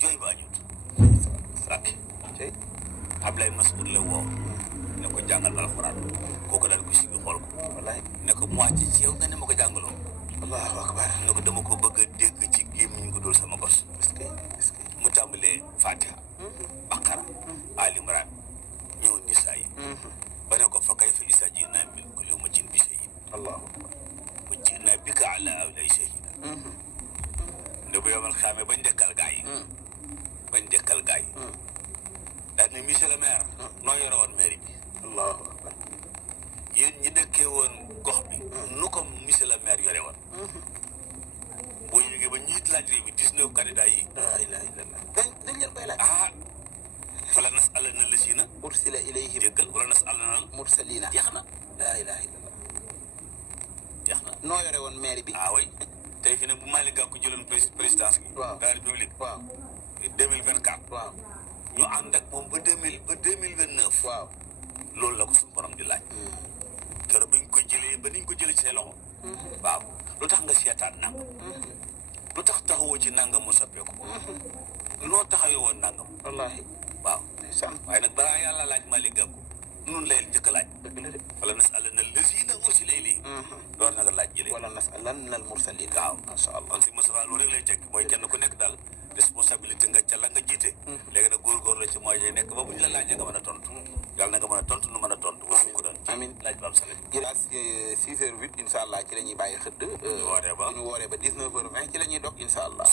jooy ba añut rakki Ablaye Mas'ud la woo ne ko jàngal alxuraan kooku daal ko si bi xool ko wallaay ne ko mu wàcc ci yow nga ne ma ko jàngaloo allahu akbar ne ko dama ko bëgg a dégg ci gémmiñ gu dul sama bos mu tàmbalee Fatiha Baqara Ali Imran ñëw Nisaa yi ba ne ko fa kayfa izaa ji'naa min kulli ummatin bi shahiid allahu akbar wa ji'naa bika alaa haa'ulaa'i shahiidan ne bu yomal xaamee bañ dekkal gaa yi daal ne monsieur le maire noo yore woon mairie bi allahu akbar yéen ñi dëkkee woon gox bi nu ko monsieur le maire yore woon boo yëgee ba ñiit laaj réew bi 19 candidats yi laa ilaaha illallaah dañ leen koy laaj fala nas'alanna llaziina ursila ilayhim déggal wala nas'alanna al mursaliina jeex na laa ilaaha illallaah jeex na noo yore woon mairie bi oui tey fi ne bu Malick Gakou jëloon présidence gi de la république 2024 waaw ñu ànd ak moom ba 2029 waaw loolu la ko suñu borom di laaj dara bañ ko jëlee ba niñ ko jëlee ci say loxo waaw lu tax nga seetaan nangam lu tax taxawoo ci nangam mu soppeeku loo taxawee woon nangam wallaahi waaw waaye nag balaa yàlla laaj Malick Gakou nun lay njëkk a laaj wala nas'alanna llaziina ursila ilayhim door na nga laaj jëlee wala nas'alanna al mursaliin waaw masha Allah man si Moustapha loolu rek lay teg mooy kenn ku nekk daal responsabilité nga ca la nga jiite léegi nag góorgóorlu ci mooy nekk ba bu ñu la laajee nga mën a tontu yàlla na nga mën a tontu nu mën a tontu wasu ko doon amiin laaj ba am solo jërëjëf 6h08 incha allah ci la ñuy bàyyi xëdd ñu wooree ba 19h20 ci la ñuy dog incha allah